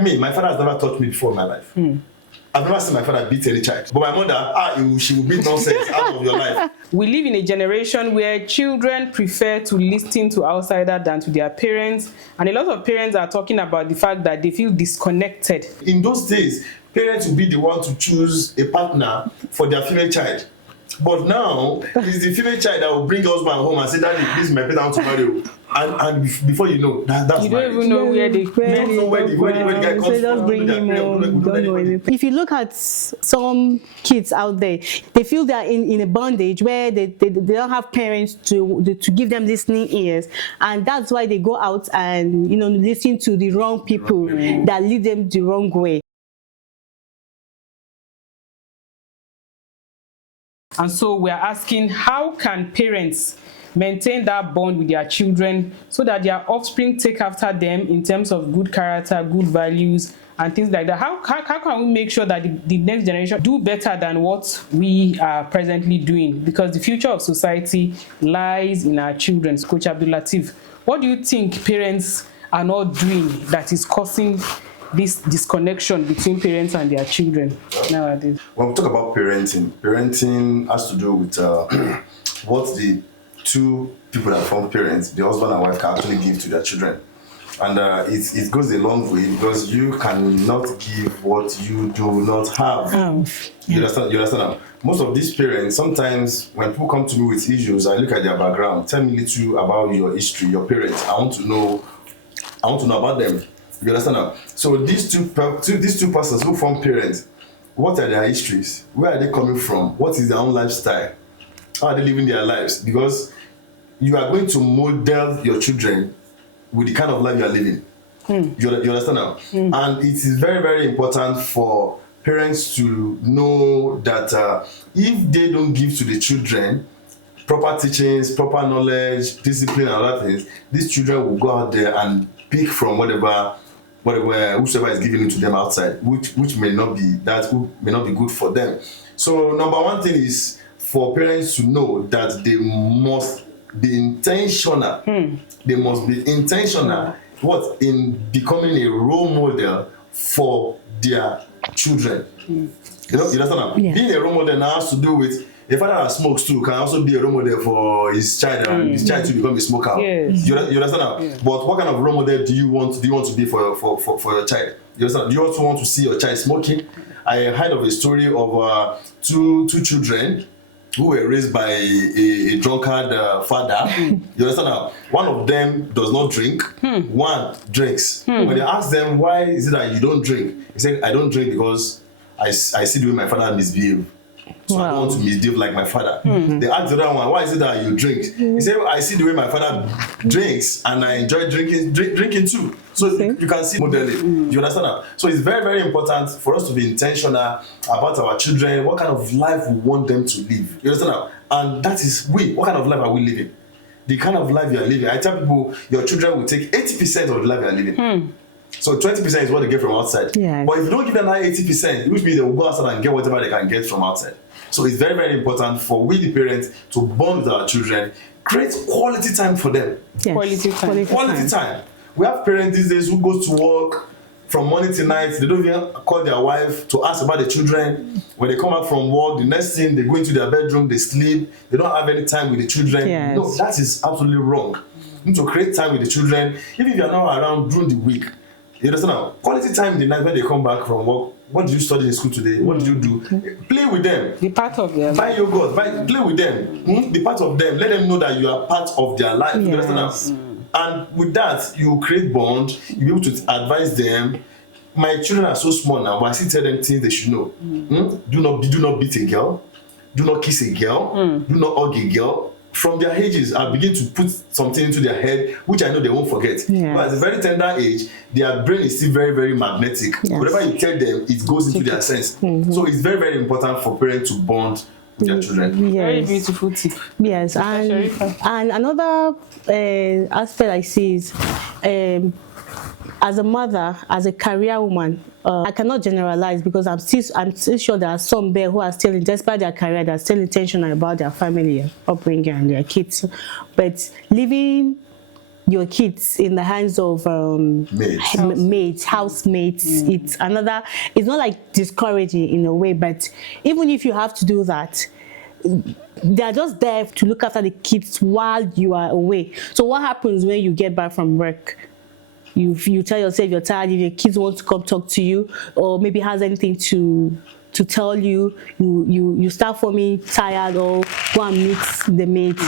Like me, my father has never taught me before in my life. I've never seen my father beat any child. But my mother, she will beat nonsense out of your life. We live in a generation where children prefer to listen to outsiders than to their parents. And a lot of parents are talking about the fact that they feel disconnected. In those days, parents will be the one to choose a partner for their female child. But now, it's the female child that will bring the husband home and say, Daddy, this is my parent, I want to marry you. And before you know, that's you don't even know where the guy comes so just bring him home. Don't know anything. If you look at some kids out there, they feel they are in a bondage where they don't have parents to give them listening ears, and that's why they go out and listen to the wrong people that lead them the wrong way. And so we are asking, how can parents maintain that bond with their children so that their offspring take after them in terms of good character, good values, and things like that? How can we make sure that the next generation do better than what we are presently doing? Because the future of society lies in our children. Coach Abdul-Latif, what do you think parents are not doing that is causing this disconnection between parents and their children nowadays? When we talk about parenting has to do with what the two people that form parents, the husband and wife, can actually give to their children. And it goes a long way because you cannot give what you do not have. You understand? Most of these parents, sometimes when people come to me with issues, I look at their background. Tell me little about your history, your parents. I want to know about them. You understand now? So these two persons who form parents, what are their histories? Where are they coming from? What is their own lifestyle? How are they living their lives? Because you are going to model your children with the kind of life you are living. You understand now? And it is very, very important for parents to know that if they don't give to the children proper teachings, proper knowledge, discipline, and other things, these children will go out there and pick from whosoever is giving it to them outside, which may not be good for them. So number one thing is for parents to know that they must be intentional. They must be intentional in becoming a role model for their children. You understand? Yeah. Being a role model now has to do with a father that smokes too can also be a role model for his child and his child to become a smoker. Yes. You understand now? Yeah. But what kind of role model do you want to be for your child? You understand? Do you also want to see your child smoking? I heard of a story of two children who were raised by a drunkard father. You understand now? One of them does not drink, one drinks. When they ask them, why is it that you don't drink? He said, I don't drink because I see the way my father misbehaves. So I don't want to misbehave like my father. They asked the other one, why is it that you drink? He said, I see the way my father drinks and I enjoy drinking too. So you can see modeling. You understand that? So it's very, very important for us to be intentional about our children, what kind of life we want them to live. You understand that? And that is what kind of life are we living? The kind of life you are living. I tell people, your children will take 80% of the life you are living. So 20% is what they get from outside. Yes. But if you don't give them that 80%, which means they will go outside and get whatever they can get from outside. So it's very, very important for we, the parents, to bond with our children, create quality time for them. Yes. Quality time. We have parents these days who go to work from morning to night. They don't even call their wife to ask about the children. When they come back from work, the next thing, they go into their bedroom, they sleep. They don't have any time with the children. Yes. No, that is absolutely wrong. You need to create time with the children, even if you're not around during the week. You understand now? Quality time in the night when they come back from work. What did you study in school today? What did you do? Play with them. Be part of them. Buy yogurt. Play with them. Be part of them. Let them know that you are part of their life. Yes. You understand now? And with that, you create bond. You'll be able to advise them. My children are so small now, but I still tell them things they should know. Do not beat a girl. Do not kiss a girl. Do not hug a girl. From their ages, I begin to put something into their head, which I know they won't forget. Yes. But at a very tender age, their brain is still very, very magnetic. Yes. Whatever you tell them, it goes into their sense. So it's very, very important for parents to bond with their children. Yes. Very beautiful tip. Yes, and another aspect I see is, as a mother, as a career woman, I cannot generalize because I'm still sure there are some there who are still, despite their career, they're still intentional about their family, upbringing, and their kids. But leaving your kids in the hands of maids, housemates. It's another. It's not like discouraging in a way, but even if you have to do that, they are just there to look after the kids while you are away. So what happens when you get back from work? You tell yourself you're tired. If your kids want to come talk to you, or maybe has anything to tell you, you start forming tired or go and meet the maid.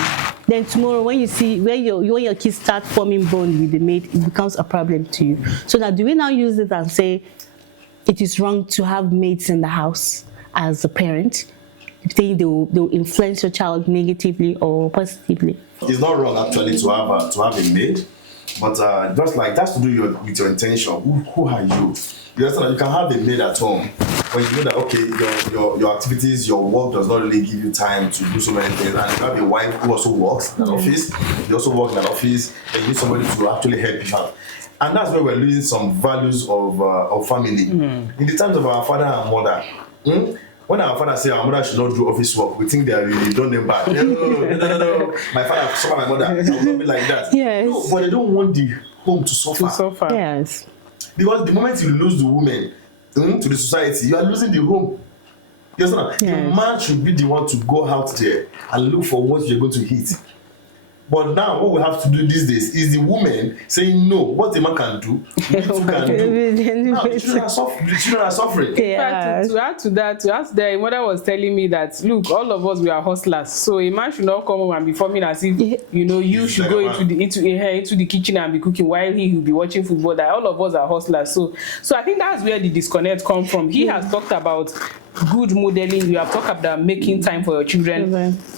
Then tomorrow when your kids start forming bond with the maid, it becomes a problem to you. So now do we now use it and say it is wrong to have maids in the house as a parent? You think they'll influence your child negatively or positively? It's not wrong actually to have a maid, but just like that's to do with your intention. Who are you? You understand? You can have a maid at home when you know that okay, your activities, your work does not really give you time to do so many things, and you have a wife who also works in an office. You also work in an office, and you need somebody to actually help you out. And that's where we're losing some values of family. In the times of our father and mother. When our father say our mother should not do office work, we think they are really done them bad. No. My father suffer my mother. I will not be like that. Yes. No, but they don't want the home to suffer. Yes. Because the moment you lose the woman to the society, you are losing the home. You understand? Yes. The man should be the one to go out there and look for what you're going to eat. But now what we have to do these days is the woman saying no. What the man can do, we too can do. Now the children are suffering. Yeah. To add to that, the mother was telling me that look, all of us we are hustlers. So a man should not come home and be forming as if you should go into the kitchen and be cooking while he will be watching football. That all of us are hustlers. So I think that's where the disconnect comes from. He has talked about good modeling. You have talked about making time for your children.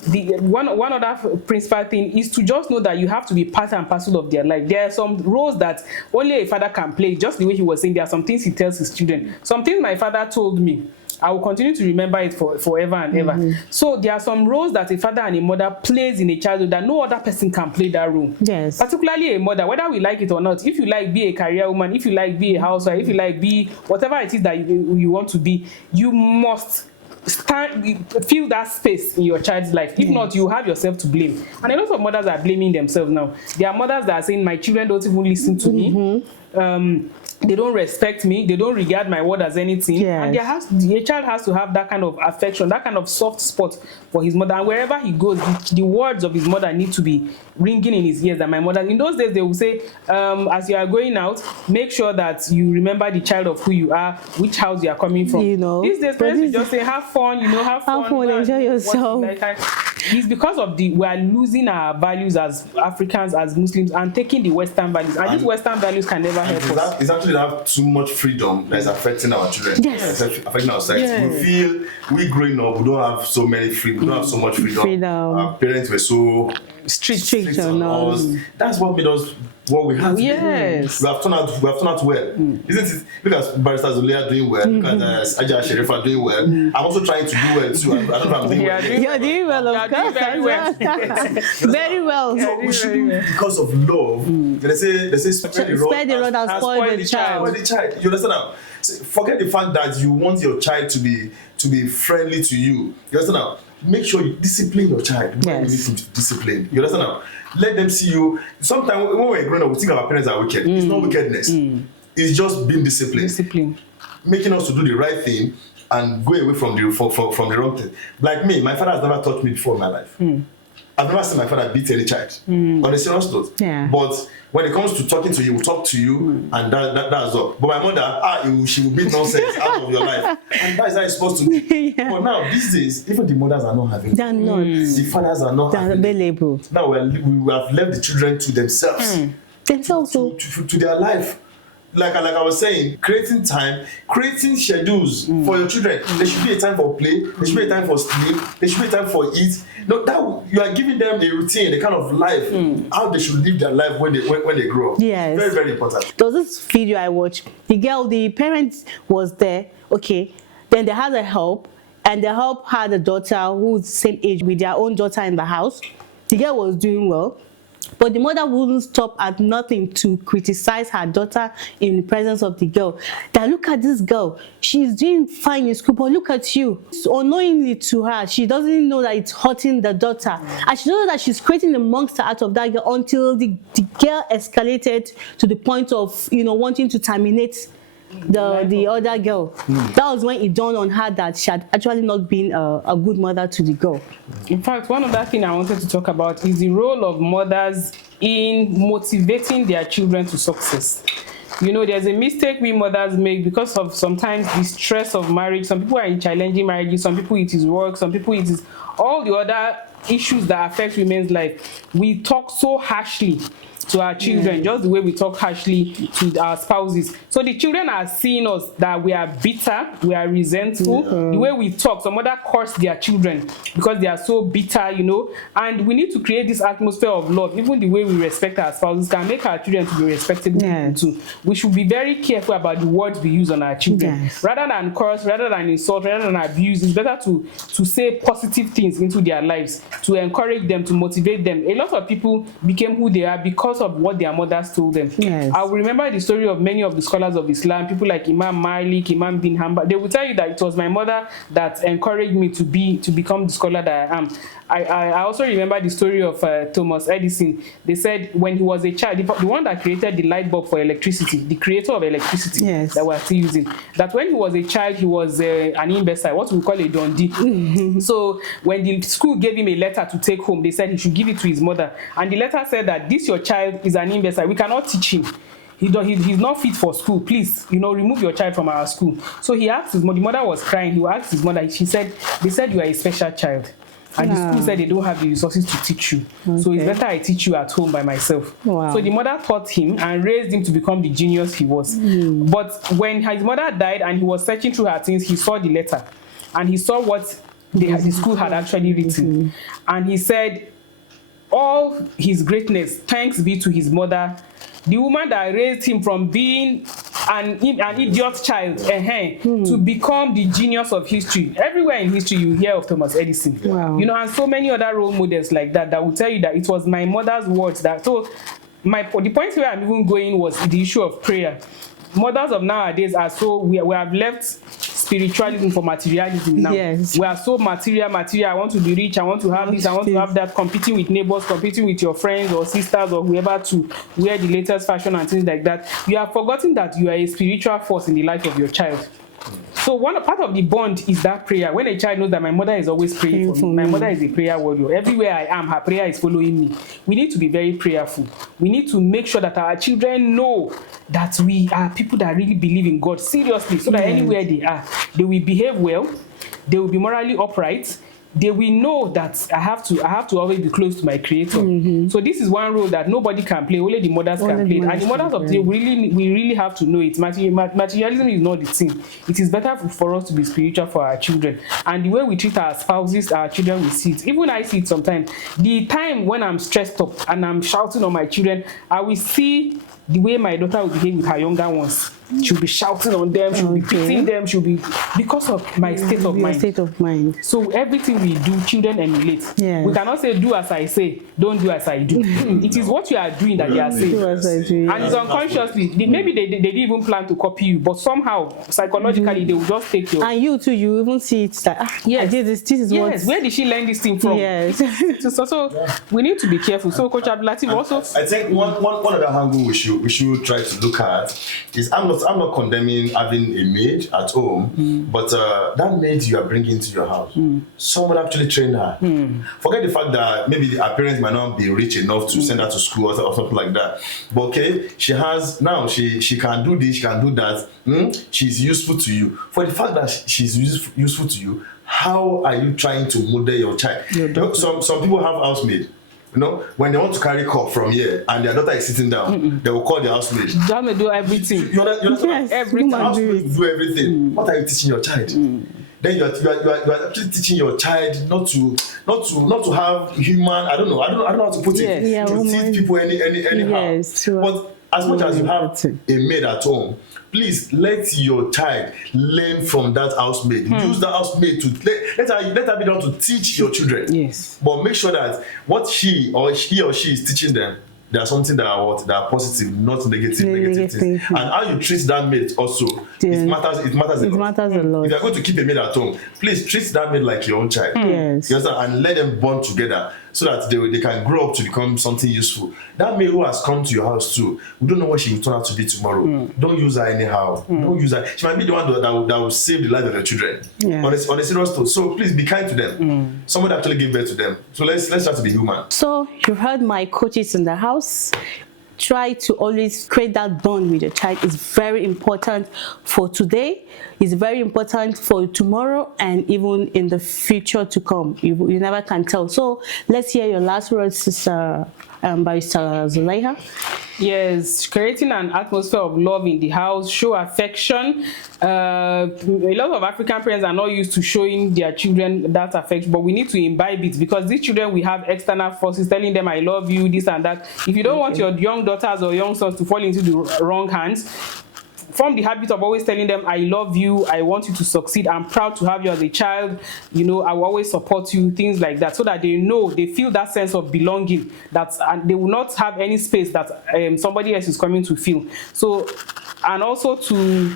The one other principal thing is to just know that you have to be part and parcel of their life. There are some roles that only a father can play, just the way he was saying. There are some things he tells his children. Some things my father told me, I will continue to remember it forever and ever. So there are some roles that a father and a mother plays in a childhood that no other person can play that role. Yes. Particularly a mother, whether we like it or not. If you like be a career woman, if you like be a housewife, if you like be whatever it is that you want to be, you must fill that space in your child's life. If not, you have yourself to blame. And a lot of mothers are blaming themselves now. There are mothers that are saying my children don't even listen to me. They don't respect me, they don't regard my word as anything. Yes. And a child has to have that kind of affection, that kind of soft spot for his mother. And wherever he goes, the words of his mother need to be ringing in his ears. That my mother, in those days, they will say, as you are going out, make sure that you remember the child of who you are, which house you are coming from. These days, parents will just say, have fun, have fun, enjoy yourself. It's because of we are losing our values as Africans, as Muslims, and taking the Western values. And these Western values can never help us. It's actually have too much freedom that is affecting our children. Yes. It's affecting our society. Yes. We growing up, we don't have so many freedom. We don't have so much freedom. Our parents were so strict on us. That's what made us what we have. Yes. We have turned out well. Isn't it? Look at Barrister Zulaikhat doing well. Look at Aja Sherifa doing well. I'm also trying to do well too. I don't know if I'm doing well. You're doing well, of course. Very well. Very well. So we should do because of love. They say spare the rod and spoil the child. You understand now? Forget the fact that you want your child to be friendly to you. You understand now? Make sure you discipline your child. Yes. You need to discipline. You understand now? Let them see you. Sometimes when we're growing up, we think our parents are wicked. It's not wickedness. It's just being disciplined. Making us to do the right thing and go away from the wrong thing. Like me, my father has never taught me before in my life. I've never seen my father beat any child on a serious note. But when it comes to talking to you, he will talk to you, and that's all. But my mother, she will beat nonsense out of your life, and that's how it's supposed to be. But now these days, even the mothers are not having. They're not. The fathers are not. They're available. Now we have left the children to themselves. To their life. Like I was saying, creating time, creating schedules for your children. There should be a time for play. There should be a time for sleep. There should be a time for eat. No, that you are giving them a routine, the kind of life, how they should live their life when they grow up. Yes. Very, very important. There was this video I watched. The parents was there. Okay, then they had a help, and the help had a daughter who was the same age with their own daughter in the house. The girl was doing well. But the mother wouldn't stop at nothing to criticize her daughter in the presence of the girl. That look at this girl, she's doing fine in school, but look at you. So unknowingly to her, she doesn't know that it's hurting the daughter. And she doesn't know that she's creating a monster out of that girl until the girl escalated to the point of, wanting to terminate the other girl. That was when it dawned on her that she had actually not been a good mother to the girl. In fact, one other thing I wanted to talk about is the role of mothers in motivating their children to success. There's a mistake we mothers make because of sometimes the stress of marriage. Some people are in challenging marriages, some people it is work, some people it is all the other issues that affect women's life. We talk so harshly to our children, just the way we talk harshly to our spouses. So the children are seeing us that we are bitter, we are resentful. The way we talk, some other curse their children because they are so bitter, and we need to create this atmosphere of love. Even the way we respect our spouses can make our children to be respected too. We should be very careful about the words we use on our children. Rather than curse, rather than insult, rather than abuse, it's better to say positive things into their lives, to encourage them, to motivate them. A lot of people became who they are because of what their mothers told them. I will remember the story of many of the scholars of Islam, people like Imam Malik, Imam bin Hanbal. They will tell you that it was my mother that encouraged me to become the scholar that I am. I also remember the story of Thomas Edison. They said when he was a child, the one that created the light bulb for electricity, the creator of electricity that we're still using, that when he was a child, he was an imbecile, what we call a dundee. So when the school gave him a letter to take home, they said he should give it to his mother. And the letter said that this your child is an imbecile. We cannot teach him. He's not fit for school. Please, remove your child from our school. So he asked his mother. The mother was crying. He asked his mother. They said you are a special child. And the school said they don't have the resources to teach you. So it's better I teach you at home by myself. So the mother taught him and raised him to become the genius he was. But when his mother died and he was searching through her things, he saw the letter. And he saw what the school had actually written. And he said, all his greatness, thanks be to his mother, the woman that raised him from being an idiot child to become the genius of history. Everywhere in history you hear of Thomas Edison. And so many other role models like that will tell you that it was my mother's words that. So the point where I'm even going was the issue of prayer. Mothers of nowadays are so we have left spiritualism for materialism now. We are so material. I want to be rich, I want to have this, I want to have that, competing with neighbors, competing with your friends or sisters or whoever to wear the latest fashion and things like that. You have forgotten that you are a spiritual force in the life of your child. So one part of the bond is that prayer. When a child knows that my mother is always praying for me, my mother is a prayer warrior. Everywhere I am, her prayer is following me. We need to be very prayerful. We need to make sure that our children know that we are people that really believe in God seriously, so that anywhere they are, they will behave well, they will be morally upright, they will know that I have to always be close to my Creator. So this is one role that nobody can play, only the mothers can play. And the mothers of today, we really have to know it. Materialism is not the thing. It is better for us to be spiritual for our children. And the way we treat our spouses, our children will see it. Even I see it sometimes. The time when I'm stressed up and I'm shouting on my children, I will see the way my daughter will behave with her younger ones. She'll be shouting on them, she'll be beating them, because of my state of mind. So everything we do, children emulate. We cannot say, do as I say, don't do as I do. It is what you are doing that they are saying. And it's unconsciously, maybe they didn't even plan to copy you, but somehow, psychologically, they will just take your... And you too, you even see it that, I did this is what... Where did she learn this thing from? So we need to be careful. So Coach Abdulatif also... I think one other angle we should try to look at is, I'm not condemning having a maid at home, but that maid you are bringing into your house, someone actually trained her. Forget the fact that maybe her parents might not be rich enough to send her to school or something like that. But okay, she can do this, she can do that. She's useful to you. For the fact that she's useful to you, how are you trying to model your child? Some people have housemaid. When they want to carry cup from here and their daughter is sitting down, they will call the housemaid. They will do everything. You understand? Everything. The housemaid will do everything. What are you teaching your child? Then you are actually teaching your child not to have human. I don't know how to put it. To teach people anyhow. But as much as you have a maid at home, please let your child learn from that housemaid. Use that housemaid to let her be able to teach your children. Yes. But make sure that what he or she is teaching them, there are something that are positive, not negative things. And how you treat that maid also, it matters a lot. It matters a lot. If you are going to keep a maid at home, please treat that maid like your own child. Yes. You understand? And let them bond together so that they can grow up to become something useful. That maid who has come to your house too, we don't know what she will turn out to be tomorrow. Don't use her anyhow. Don't use her. She might be the one that will save the life of your children. Yeah. On a serious note. So please be kind to them. Somebody actually give birth to them. So let's try to be human. So you've heard my coaches in the house. Try to always create that bond with your child. It's very important for today. It's very important for tomorrow and even in the future to come. You never can tell. So let's hear your last words, Sister Barrister Zulaikhat. Yes, creating an atmosphere of love in the house, show affection. A lot of African parents are not used to showing their children that affection, but we need to imbibe it, because these children, we have external forces telling them, I love you, this and that. If you don't want your young daughters or young sons to fall into the wrong hands, form the habit of always telling them, I love you, I want you to succeed, I'm proud to have you as a child, you know, I will always support you, things like that, so that they know, they feel that sense of belonging, and they will not have any space that somebody else is coming to fill. So, and also to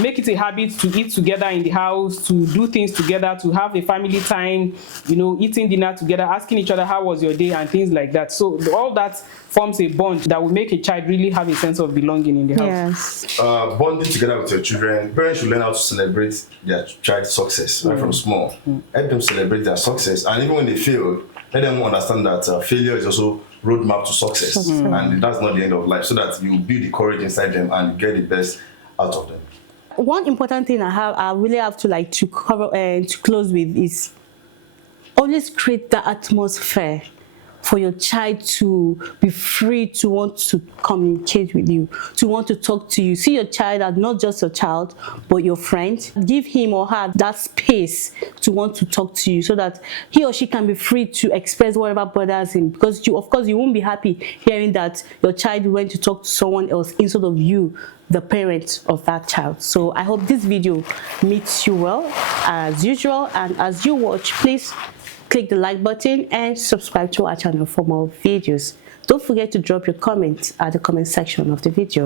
make it a habit to eat together in the house, to do things together, to have a family time, you know, eating dinner together, asking each other how was your day and things like that. So all that forms a bond that will make a child really have a sense of belonging in the house. Yes. Bonding together with your children, parents should learn how to celebrate their child's success right from small. Help them celebrate their success, and even when they fail, let them understand that failure is also roadmap to success, and that's not the end of life, so that you build the courage inside them and get the best out of them. One important thing I really have to cover and to close with is always create the atmosphere for your child to be free to want to communicate with you, to want to talk to you. See your child as not just a child, but your friend. Give him or her that space to want to talk to you, so that he or she can be free to express whatever bothers him. Because of course, you won't be happy hearing that your child went to talk to someone else instead of you, the parent of that child. So I hope this video meets you well as usual, and as you watch, please click the like button and subscribe to our channel for more videos. Don't forget to drop your comments at the comment section of the video.